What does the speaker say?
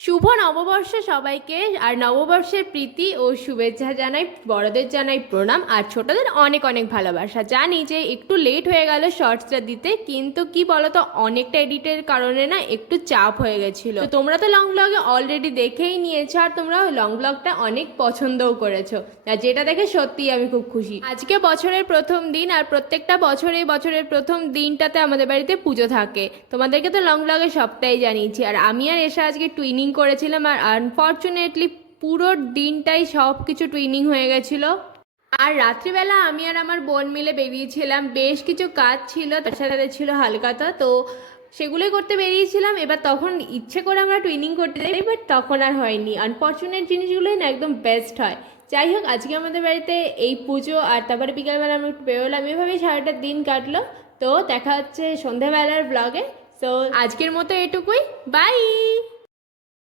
শুভ নববর্ষ সবাইকে। আর নববর্ষের প্রীতি ও শুভেচ্ছা জানাই, বড়দের জানাই প্রণাম, আর ছোটদের অনেক অনেক ভালোবাসা। জানি যে একটু লেট হয়ে গেল শর্টসটা দিতে, কিন্তু কি বলতো, অনেকটা এডিটের কারণে না একটু চাপ হয়ে গেছিল। তো তোমরা তো লং ব্লগে অলরেডি দেখেই নিয়েছো, আর তোমরা লং ব্লগটা অনেক পছন্দও করেছো, আর যেটা দেখে সত্যিই আমি খুব খুশি। আজকে বছরের প্রথম দিন, আর প্রত্যেকটা বছরেই বছরের প্রথম দিনটাতে আমাদের বাড়িতে পুজো থাকে। তোমাদেরকে তো লং ব্লগে সবটাই জানিয়েছি। আর আমি আর এসা আজকে টুইনিং করেছিলাম, আর আনফর্চুনেটলি পুরো দিনটাই সব কিছু টুইনিং হয়ে গেছিলো। আর রাত্রিবেলা আমি আর আমার বোন মিলে বেরিয়েছিলাম, বেশ কিছু কাজ ছিল, তার সাথে ছিল হালখাতা, তো সেগুলোই করতে বেরিয়েছিলাম। এবার তখন ইচ্ছে করে আমরা টুইনিং করতে যাই, বাট তখন আর হয়নি। আনফর্চুনেট জিনিসগুলোই না একদম বেস্ট হয়। যাই হোক, আজকে আমাদের বাড়িতে এই পুজো, আর তারপরে বিকালবেলা আমরা একটু বেরোলাম, এভাবেই সারাটা দিন কাটলো। তো দেখা হচ্ছে সন্ধ্যাবেলার ব্লগে। তো আজকের মতো এটুকুই, বাই।